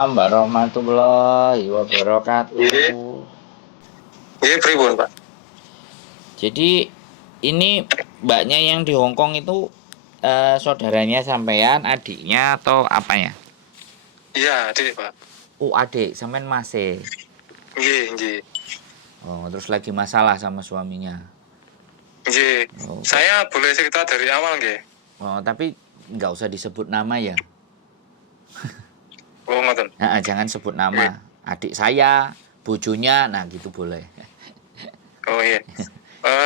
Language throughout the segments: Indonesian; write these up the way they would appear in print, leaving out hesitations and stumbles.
Warahmatullahi Iya, wabarakatuh. iya pripun, Pak? Jadi ini mbaknya yang di Hong Kong itu saudaranya sampean, adiknya atau apanya? Iya, Adik, Pak. Adik, sampean masih. Nggih, nggih. Oh, terus lagi masalah sama suaminya. Nggih. Oh, kok. Saya boleh cerita dari awal nggih? Oh, tapi nggak usah disebut nama ya. Oh, ngoten. Nah, jangan sebut Nggih. nama. Adik saya, bojonya, nah gitu boleh. Oh, iya.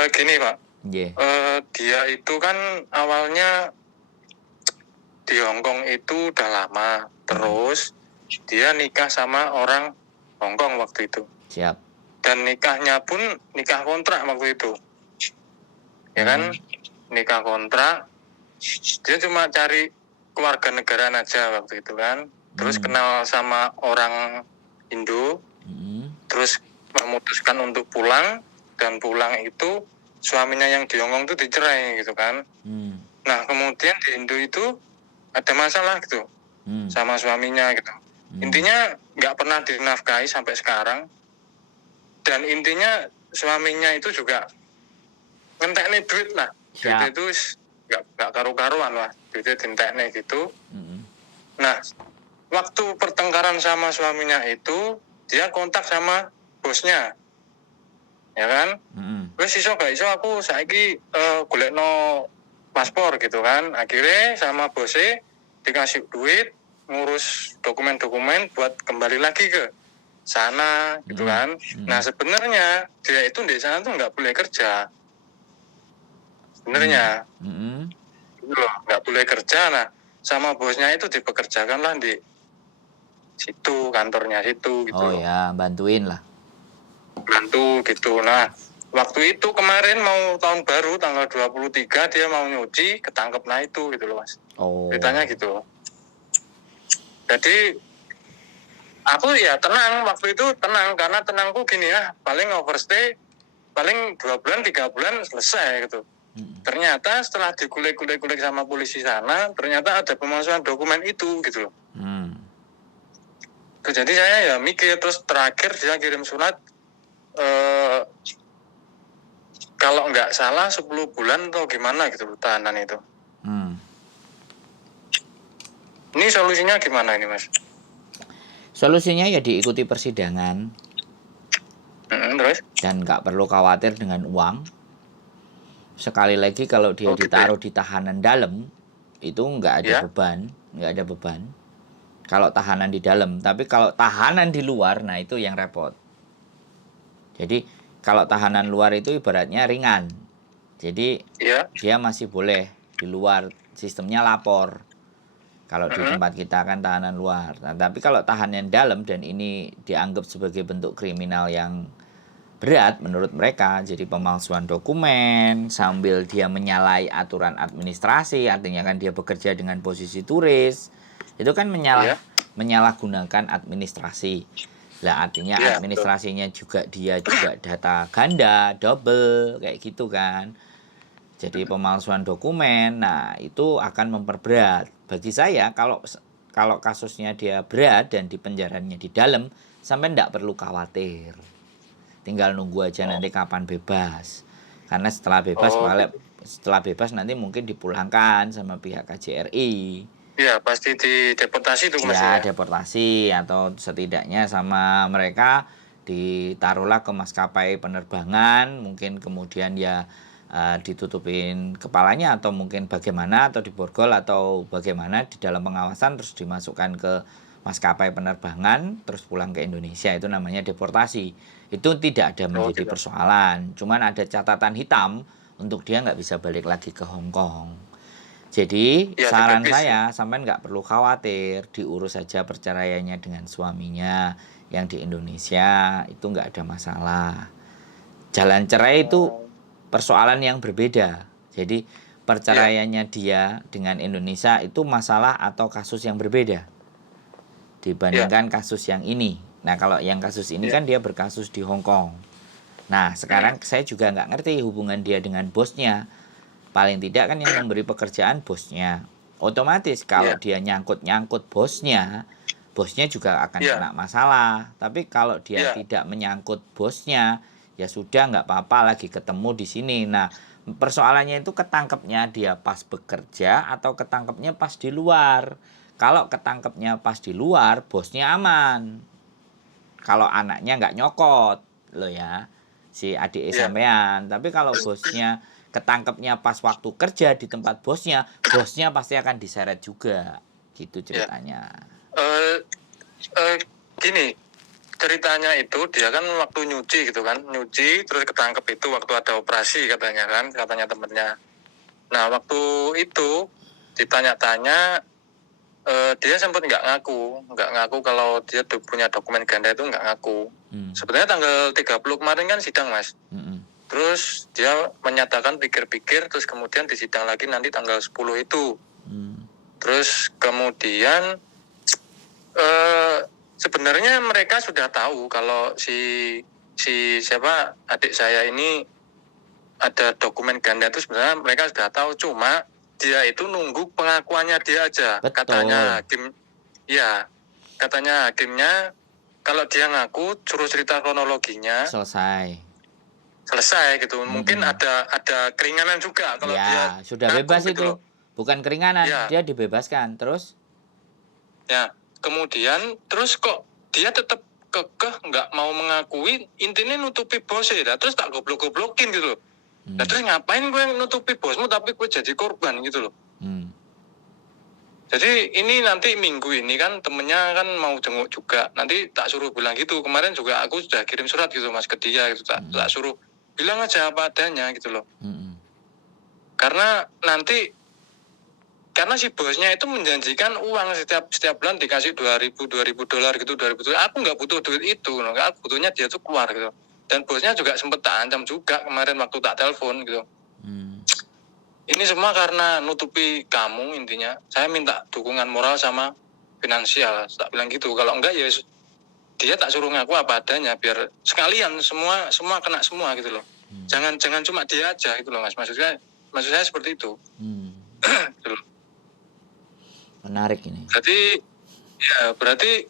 Gini, Pak. Nggih. Dia itu kan awalnya di Hong Kong itu udah lama. Terus dia nikah sama orang Hong Kong waktu itu. Siap. Dan nikahnya pun nikah kontrak waktu itu. Ya kan? Nikah kontrak. Dia cuma cari keluarga negaraan aja waktu itu kan. Terus kenal sama orang Indo. Terus memutuskan untuk pulang. Dan pulang itu suaminya yang di Hong Kong itu dicerai gitu kan. Nah kemudian di Indo itu ada masalah gitu sama suaminya gitu. Intinya nggak pernah dinafkahi sampai sekarang. Dan intinya suaminya itu juga ngenteknya duit lah. Duit itu nggak karu-karuan lah. Duitnya dinteknya gitu. Nah waktu pertengkaran sama suaminya itu dia kontak sama bosnya. Ya kan? Wes iso gak iso aku saiki golekno paspor gitu kan. Akhirnya sama bosnya dikasih duit ngurus dokumen-dokumen buat kembali lagi ke sana gitu kan. Nah sebenarnya dia itu di sana tuh nggak boleh kerja. Sebenarnya gitu loh, nggak boleh kerja. Nah sama bosnya itu dipekerjakan lah di situ, kantornya situ gitu. Oh ya, bantuin lah. Bantu gitu. Nah waktu itu kemarin mau tahun baru tanggal 23 dia mau nyuci, ketangkep nah itu gitu loh Mas. Ceritanya gitu. Jadi aku ya tenang waktu itu, tenang karena tenangku gini ya, paling overstay paling 2 bulan 3 bulan selesai gitu. Ternyata setelah dikulik-kulik sama polisi sana, ternyata ada pemalsuan dokumen itu gitu loh. Jadi saya ya mikir, terus terakhir dia kirim surat kalau nggak salah 10 bulan atau gimana gitu tahanan itu. Ini solusinya gimana ini Mas? Solusinya ya diikuti persidangan. Terus? Dan nggak perlu khawatir dengan uang. Sekali lagi kalau dia ditaruh di tahanan dalam, itu nggak ada beban, nggak ada beban. Kalau tahanan di dalam, tapi kalau tahanan di luar, nah itu yang repot. Jadi kalau tahanan luar itu ibaratnya ringan. Jadi dia masih boleh di luar, sistemnya lapor. Kalau di tempat kita kan tahanan luar. Nah, tapi kalau tahanan dalam dan ini dianggap sebagai bentuk kriminal yang berat menurut mereka, jadi pemalsuan dokumen sambil dia menyalahi aturan administrasi, artinya kan dia bekerja dengan posisi turis, itu kan menyalahgunakan administrasi. Lah artinya administrasinya juga dia juga data ganda, double kayak gitu kan. Jadi pemalsuan dokumen, nah itu akan memperberat. Bagi saya kalau kasusnya dia berat dan di penjaranya di dalam, sampai nggak perlu khawatir. Tinggal nunggu aja nanti kapan bebas. Karena setelah bebas nanti mungkin dipulangkan sama pihak KJRI. Iya, pasti dideportasi itu Mas ya. Deportasi atau setidaknya sama mereka ditaruhlah ke maskapai penerbangan, mungkin kemudian ya ditutupin kepalanya atau mungkin bagaimana atau diborgol atau bagaimana di dalam pengawasan terus dimasukkan ke maskapai penerbangan terus pulang ke Indonesia, itu namanya deportasi. Itu tidak ada menjadi persoalan, cuman ada catatan hitam untuk dia nggak bisa balik lagi ke Hong Kong. Jadi saran saya sampai nggak perlu khawatir, diurus saja perceraiannya dengan suaminya yang di Indonesia, itu nggak ada masalah. Jalan cerai itu persoalan yang berbeda. Jadi perceraiannya dia dengan Indonesia itu masalah atau kasus yang berbeda dibandingkan kasus yang ini. Nah kalau yang kasus ini kan dia berkasus di Hong Kong. Nah sekarang saya juga nggak ngerti hubungan dia dengan bosnya. Paling tidak kan yang memberi pekerjaan bosnya. Otomatis kalau dia nyangkut bosnya, bosnya juga akan Iya. kena masalah. Tapi kalau dia Iya. tidak menyangkut bosnya, ya sudah nggak apa-apa lagi ketemu di sini. Nah, persoalannya itu ketangkepnya dia pas bekerja atau ketangkepnya pas di luar. Kalau ketangkepnya pas di luar, bosnya aman. Kalau anaknya nggak nyokot, loh ya, si adik Iya. sampean. Tapi kalau bosnya ketangkepnya pas waktu kerja di tempat bosnya, bosnya pasti akan diseret juga. Gitu Iya. ceritanya. Eh, Gini, ceritanya itu dia kan waktu nyuci gitu kan, nyuci terus ketangkep itu waktu ada operasi katanya kan, katanya temennya. Nah waktu itu ditanya-tanya, dia sempat nggak ngaku kalau dia punya dokumen ganda itu nggak ngaku. Sebenarnya tanggal 30 kemarin kan sidang mas. Terus dia menyatakan pikir-pikir, terus kemudian disidang lagi nanti tanggal 10 itu. Terus kemudian sebenarnya mereka sudah tahu kalau si siapa adik saya ini ada dokumen ganda itu, sebenarnya mereka sudah tahu, cuma dia itu nunggu pengakuannya dia aja. Betul. Katanya hakim, ya katanya hakimnya kalau dia ngaku suruh cerita kronologinya selesai gitu. Mungkin ada keringanan juga kalau ya, dia sudah ngaku bebas gitu itu loh. bukan keringanan, Ya. dia dibebaskan. Terus Ya, kemudian terus kok dia tetap kekeh nggak mau mengakui, intinya nutupi bosnya. Terus tak goblok-goblokin gitu loh. Nah terus ngapain gue nutupi bosmu tapi gue jadi korban gitu loh. Jadi ini nanti minggu ini kan temennya kan mau jenguk juga. Nanti tak suruh bilang gitu. Kemarin juga aku sudah kirim surat gitu mas ke dia gitu. Tak suruh bilang aja apa adanya gitu loh. Karena si bosnya itu menjanjikan uang setiap bulan dikasih $2.000 gitu, $2.000. Aku nggak butuh duit itu, aku butuhnya dia tuh keluar gitu. Dan bosnya juga sempat tak ancam juga kemarin waktu tak telepon gitu. Ini semua karena nutupi kamu intinya. Saya minta dukungan moral sama finansial, tak bilang gitu. Kalau enggak ya dia tak suruh ngaku apa adanya biar sekalian semua kena semua gitu loh. Jangan cuma dia aja gitu loh mas. Maksud saya seperti itu. Gitu loh. Menarik ini. Berarti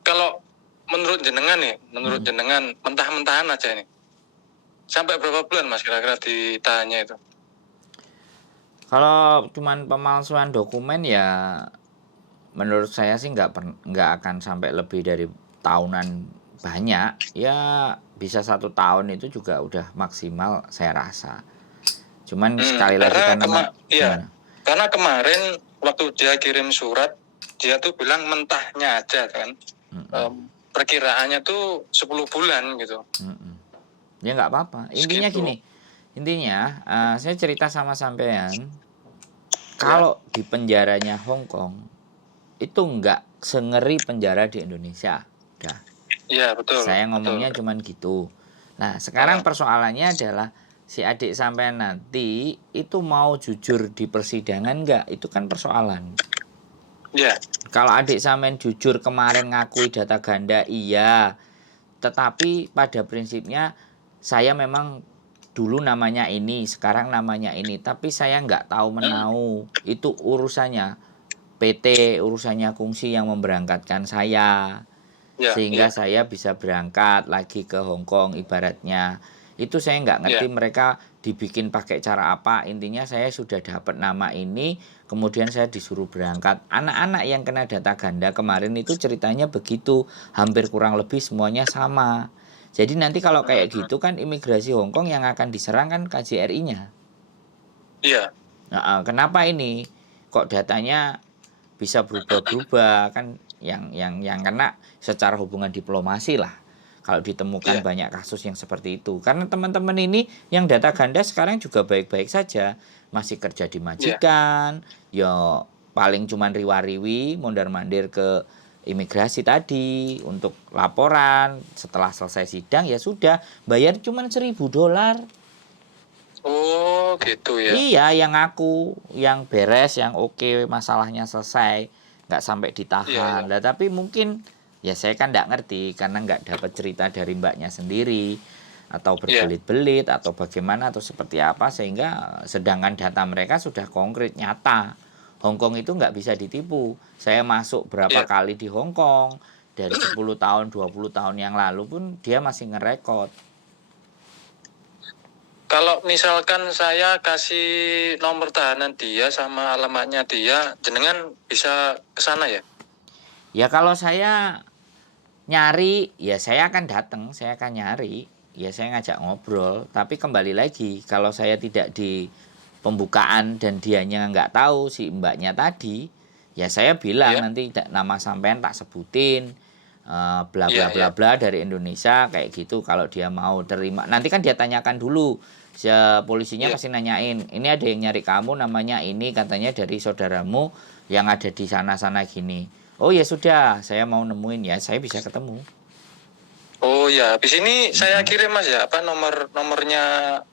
kalau menurut jenengan mentah-mentahan aja nih. Sampai berapa bulan mas kira-kira ditahannya itu? Kalau cuman pemalsuan dokumen ya menurut saya sih nggak akan sampai lebih dari tahunan banyak. Ya bisa 1 tahun itu juga udah maksimal saya rasa. Cuman sekali lagi karena kemarin waktu dia kirim surat dia tuh bilang mentahnya aja kan. Perkiraannya tuh 10 bulan gitu. Ya nggak apa-apa. Intinya gini. Intinya saya cerita sama sampean. Kalau di penjaranya Hong Kong itu nggak sengeri penjara di Indonesia. Udah. Iya betul. Saya ngomongnya cuman gitu. Nah sekarang persoalannya adalah si adik sampean nanti itu mau jujur di persidangan nggak? Itu kan persoalan. Iya. Kalau adik sampean jujur kemarin ngakui data ganda iya. Tetapi pada prinsipnya saya memang dulu namanya ini, sekarang namanya ini, tapi saya nggak tahu menau. Itu urusannya PT, urusannya Kungsi yang memberangkatkan saya. Sehingga saya bisa berangkat lagi ke Hong Kong ibaratnya. Itu saya nggak ngerti mereka dibikin pakai cara apa. Intinya saya sudah dapat nama ini, kemudian saya disuruh berangkat. Anak-anak yang kena data ganda kemarin itu ceritanya begitu. Hampir kurang lebih semuanya sama. Jadi nanti kalau kayak gitu kan imigrasi Hong Kong yang akan diserang kan KJRI-nya. Iya. Nah, kenapa ini? Kok datanya bisa berubah-berubah kan yang kena secara hubungan diplomasi lah. Kalau ditemukan banyak kasus yang seperti itu. Karena teman-teman ini yang data ganda sekarang juga baik-baik saja. Masih kerja di majikan. Ya paling cuman riwa-riwi, mondar-mandir ke imigrasi tadi untuk laporan. Setelah selesai sidang ya sudah, bayar cuma $1.000. Oh gitu ya. Iya, yang ngaku, yang beres, yang oke, masalahnya selesai, nggak sampai ditahan. Lah tapi mungkin ya saya kan nggak ngerti karena nggak dapat cerita dari mbaknya sendiri atau berbelit-belit atau bagaimana atau seperti apa, sehingga sedangkan data mereka sudah konkret nyata. Hong Kong itu nggak bisa ditipu. Saya masuk berapa Iya. kali di Hong Kong, dari 10 tahun, 20 tahun yang lalu pun dia masih ngerekod. Kalau misalkan saya kasih nomor tahanan dia sama alamatnya dia, jenengan bisa ke sana ya? Ya kalau saya nyari, ya saya akan datang, saya akan nyari, ya saya ngajak ngobrol. Tapi kembali lagi, kalau saya tidak di pembukaan dan dianya nggak tahu si mbaknya tadi, ya saya bilang Iya. nanti nama sampean tak sebutin, bla bla Iya, bla iya. bla dari Indonesia kayak gitu. Kalau dia mau terima, nanti kan dia tanyakan dulu. Polisinya Iya. pasti nanyain, ini ada yang nyari kamu namanya ini, katanya dari saudaramu yang ada di sana-sana gini. Oh ya sudah, saya mau nemuin ya, saya bisa ketemu. Oh ya, habis ini saya kirim Mas ya, apa nomornya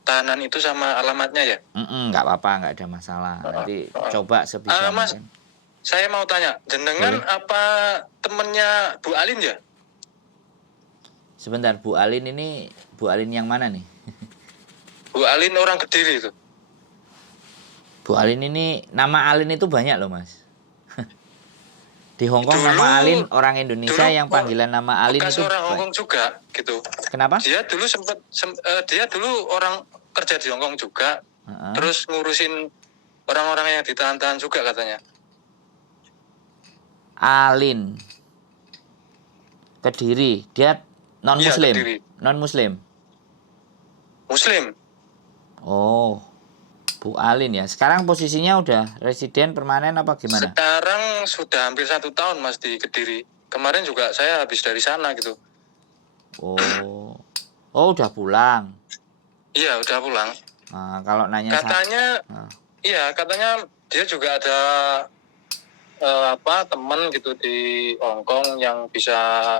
tahanan itu sama alamatnya ya? Nggak apa-apa, nggak ada masalah. Nanti coba sebisa Mas, mungkin. saya mau tanya, jenengan Boleh. apa temennya Bu Alin ya? Sebentar, Bu Alin ini, Bu Alin yang mana nih? Bu Alin orang Kediri itu. Bu Alin ini, nama Alin itu banyak loh mas. Di Hong Kong Dulu- nama Alin, orang Indonesia dulu yang panggilan nama Alin Bekas itu orang Hong Kong juga gitu. Kenapa? Dia dulu dia dulu orang kerja di Hong Kong juga, terus ngurusin orang-orang yang ditahan-tahan juga katanya. Alin Kediri, dia non Iya, muslim. Kediri. Non muslim. Muslim. Oh, Bu Alin ya. Sekarang posisinya udah residen permanen apa gimana? Sekarang sudah hampir 1 tahun Mas di Kediri. Kemarin juga saya habis dari sana gitu. Oh, oh udah pulang. Iya, udah pulang. Nah, kalau nanya Katanya, iya katanya dia juga ada teman gitu di Hong Kong yang bisa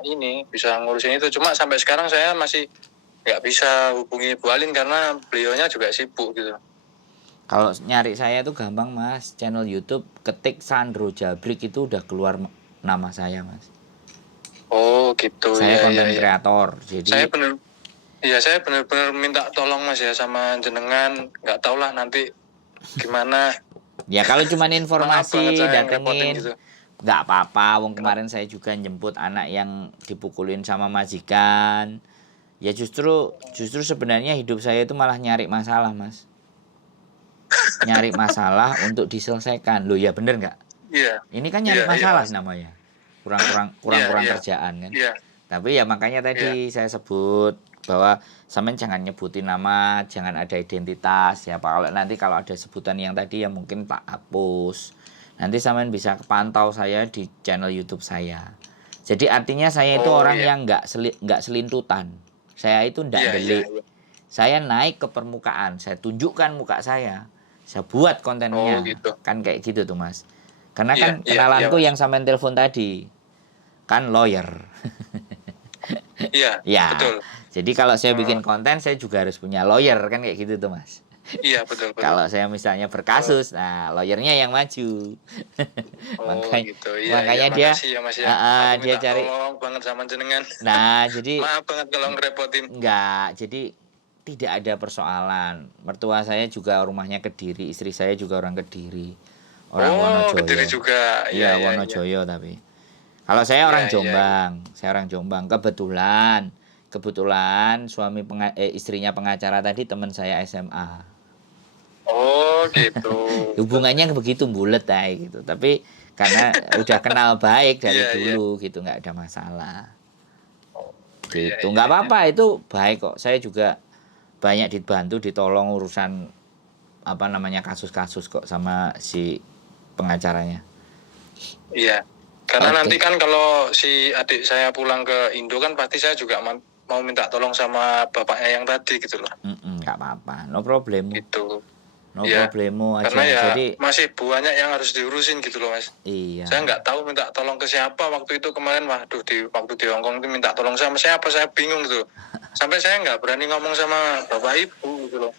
ngurusin itu. Cuma sampai sekarang saya masih nggak bisa hubungi Bu Alin karena beliaunya juga sibuk gitu. Kalau nyari saya itu gampang mas, channel YouTube ketik Sandro Jabrik itu udah keluar nama saya mas. Oh gitu. Saya Ya, konten ya, ya. kreator, jadi Saya benar-benar minta tolong Mas ya sama jenengan. Nggak tau lah nanti gimana. ya kalau cuman Maaf banget informasi saya ngerepotin datengin, gitu. nggak apa-apa. Wong kemarin saya juga jemput anak yang dipukulin sama majikan. Ya justru sebenarnya hidup saya itu malah nyari masalah mas, nyari masalah untuk diselesaikan. Loh ya bener nggak? Iya. Ini kan nyari Iya, iya, masalah Mas. namanya. Iya, Kurang iya. kerjaan kan. Iya. Tapi ya makanya tadi saya sebut bahwa sampean jangan nyebutin nama, jangan ada identitas ya Pak. Kalau ada sebutan yang tadi ya mungkin tak hapus. Nanti sampean bisa pantau saya di channel YouTube saya. Jadi artinya saya itu orang yang nggak selintutan. Saya itu nggak delik. Saya naik ke permukaan, saya tunjukkan muka saya buat kontennya. Oh, gitu. Kan kayak gitu tuh Mas. Karena Iya, kan iya, kenalanku iya, Mas. yang sampean telepon tadi kan lawyer. Iya, Ya, betul. jadi kalau saya bikin konten saya juga harus punya lawyer kan kayak gitu tuh mas. Iya, betul. Kalau saya misalnya berkasus, nah lawyernya yang maju. Oh, gitu. Iya, Makanya dia, makasih ya Mas ya. Aku dia minta cari. tolong banget sama jenengan. Nah, jadi Maaf banget kalau ngerepotin. enggak, jadi tidak ada persoalan. Mertua saya juga rumahnya Kediri, istri saya juga orang Kediri, orang Wonojoyo. Kediri juga. Iya, Iya, Wonojoyo tapi. Kalau saya orang Iya, iya. Jombang, saya orang Jombang. Kebetulan istrinya pengacara tadi teman saya SMA. Oh, gitu. Hubungannya begitu bulet gitu. Tapi karena udah kenal baik dari Iya, iya. dulu gitu, nggak ada masalah. Iya, Gitu, iya, nggak iya. apa-apa, itu baik kok. Saya juga banyak dibantu, ditolong urusan kasus-kasus kok sama si pengacaranya. Iya. Karena Oke. nanti kan kalau si adik saya pulang ke Indo kan pasti saya juga mau minta tolong sama bapaknya yang tadi gitu loh. Nggak apa-apa, no problemo. Gitu. No Iya. problemo aja. Karena ya Jadi masih banyak yang harus diurusin gitu loh Mas. iya. Saya nggak tahu minta tolong ke siapa waktu itu kemarin. Waduh, waktu di Hong Kong itu minta tolong sama siapa, saya bingung gitu. Sampai saya nggak berani ngomong sama bapak ibu gitu loh.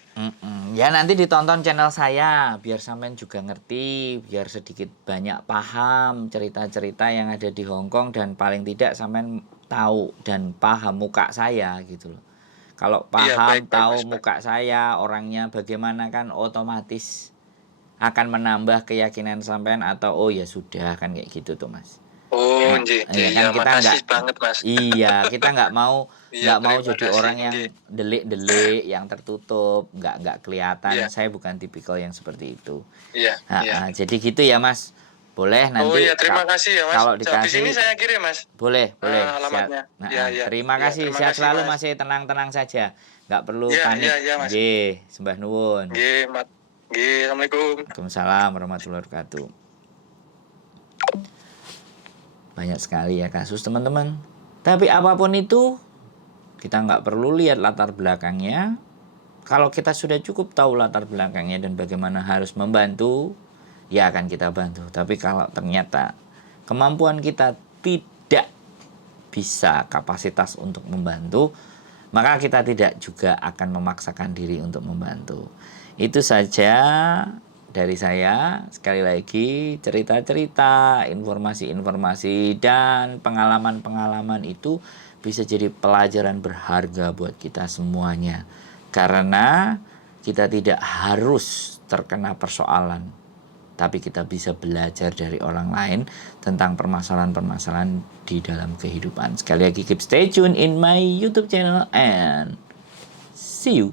Ya nanti ditonton channel saya biar sampean juga ngerti, biar sedikit banyak paham cerita-cerita yang ada di Hong Kong dan paling tidak sampean tahu dan paham muka saya gitu loh. Kalau paham, Iya, baik, tahu Mas. muka saya, orangnya bagaimana kan otomatis akan menambah keyakinan sampean atau oh ya sudah kan kayak gitu tuh Mas. Oh, Iya kan kita makasih banget Mas. iya kita nggak mau Terima jadi kasih, orang yang nggih. delik-delik, yang tertutup, nggak kelihatan. Iya. Saya bukan tipikal yang seperti itu. Iya, iya. Jadi gitu ya Mas. Boleh Oh nanti iya, terima kasih ya Mas. kalau Habis ini dikasih saya kirim Mas. boleh Alamatnya. siap. Iya. Terima Iya, kasih, terima sehat kasih, selalu Mas. Mas, tenang-tenang saja, nggak perlu Iya, panik. iya, Mas. Nggih, sembah nuwun. Nggih, Assalamualaikum. Waalaikumsalam warahmatullahi wabarakatuh. Banyak sekali ya kasus teman-teman. Tapi apapun itu kita nggak perlu lihat latar belakangnya. Kalau kita sudah cukup tahu latar belakangnya dan bagaimana harus membantu, ya akan kita bantu. Tapi kalau ternyata kemampuan kita tidak bisa kapasitas untuk membantu, maka kita tidak juga akan memaksakan diri untuk membantu. Itu saja dari saya. Sekali lagi, cerita-cerita, informasi-informasi, dan pengalaman-pengalaman itu bisa jadi pelajaran berharga buat kita semuanya. Karena kita tidak harus terkena persoalan, tapi kita bisa belajar dari orang lain tentang permasalahan-permasalahan di dalam kehidupan. Sekali lagi, keep stay tune in my YouTube channel and see you.